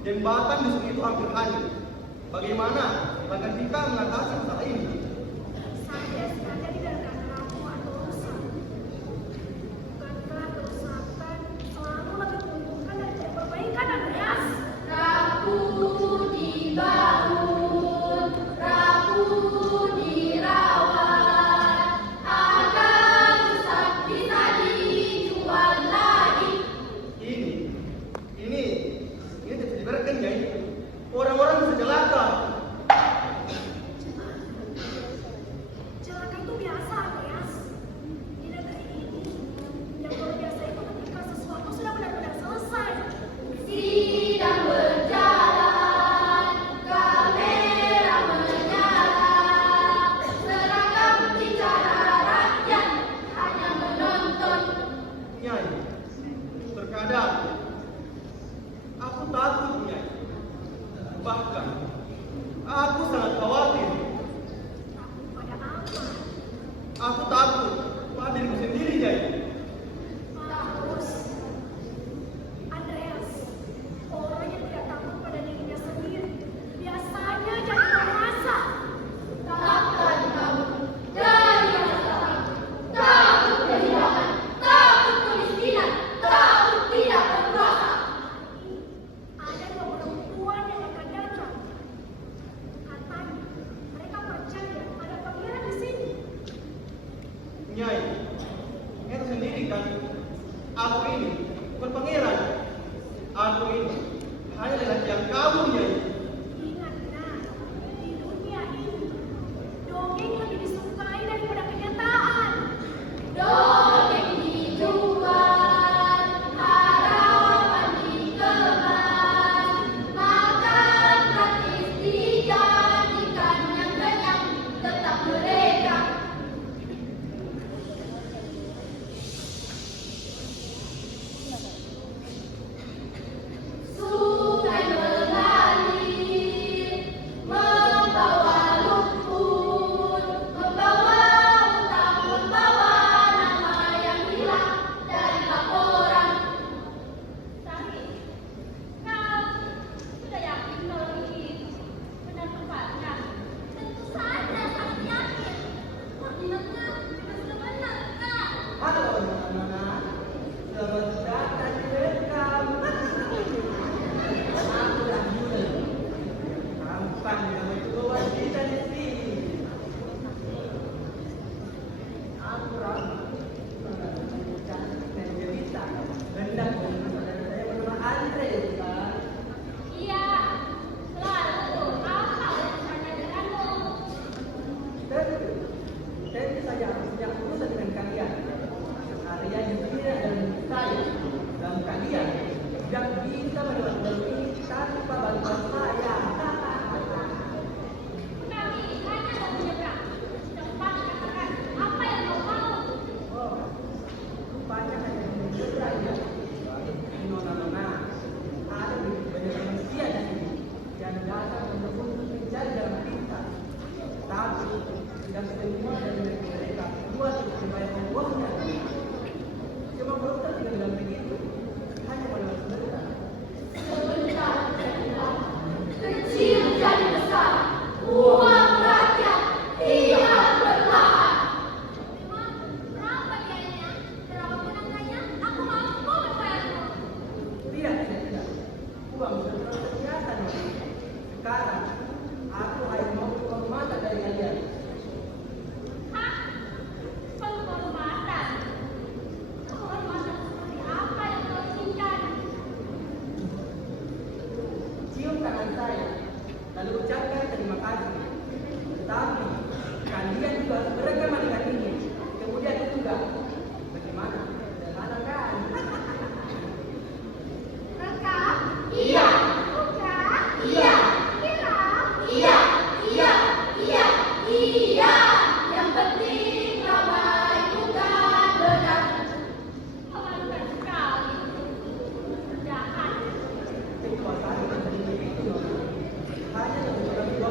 Jembatan di sungai itu hampir hanyut. Bagaimana agar kita mengatasi masalah ini? Saya sengaja tidak ramu atau rusak. Bukankah kerusakan selalu lebih menguntungkan dari perbaikan, Andreas? Ragu dibangun, ragu dirawat, agar rusak bisa dijual lagi. Ini Andre, bukan? Iya, selalu. Apa urusannya denganmu? Tentu saja aku punya urusan dengan kalian. Kalian di sini adalah milik saya. Dan kalian yang bisa melewati ini tanpa bantuan saya. Kami hanya mau menyeberang. Cepat katakan apa yang kau mau. Oh, rupanya hanya menyeberang ya. Nona, ada banyak manusia di sini yang datang untuk mencari jalan pintas. Tapi tidak semua dari mereka buat supaya membuatnya. Cuma dokter tidak bilang begitu. Hanya pada sebentar. Sebentar saja. Kecil jadi besar. Uang rakyat tidak bertahan. Memang berapa biayanya? Berapa tenaganya? Aku mampu membayarmu. Tidak. Uang sudah terbiasa nih. Sekarang aku hanya mau penghormatan dari kalian. Hah? Penghormatan? Penghormatan seperti apa yang kau inginkan? Cium tangan saya, lalu ucapkan terima kasih. Tetapi kalian juga harus beragama dengan ini. Kemudian itu juga bagaimana? Sederhana kan? Raka? Iya. Putra? Iya. Hilang? Iya. Yang penting ramai bukan benar. Memalukan sekali. Jahat. Kekuasaan yang terjadi itu hanya untuk orang tua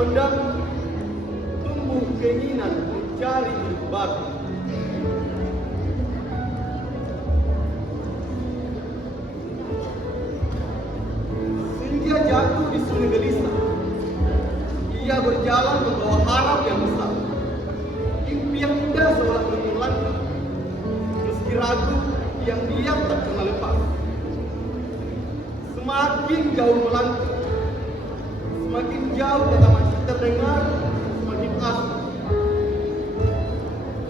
benak tumbuh keinginan mencari hidup baru. Senja jatuh di sungai gelisah. Ia berjalan membawa harap yang besar. Mimpi yang indah seolah menuntun langkah. Meski ragu, yang diam tak pernah lepas. Semakin jauh melangkah, semakin jauh kata masih terdengar, semakin asing.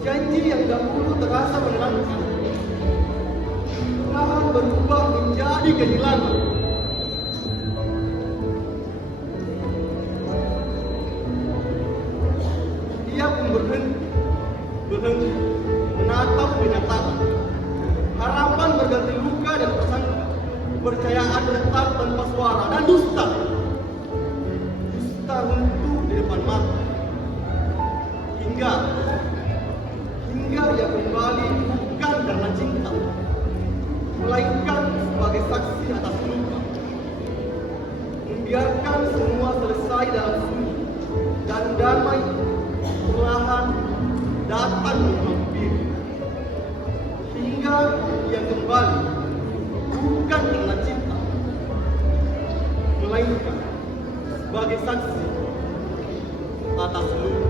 Janji yang dahulu terasa menenangkan, perlahan berubah menjadi kehilangan. Ia pun berhenti, menatap kenyataan. Harapan berganti luka dan prasangka. Kepercayaan retak tanpa suara dan dusta. Dusta runtuh di depan mata. Hingga ia kembali bukan karena cinta, melainkan sebagai saksi atas luka. Membiarkan semua selesai dalam sunyi dan damai perlahan datang menghampiri. Hingga ia kembali bukan karena cinta, melainkan sebagai saksi atas luka.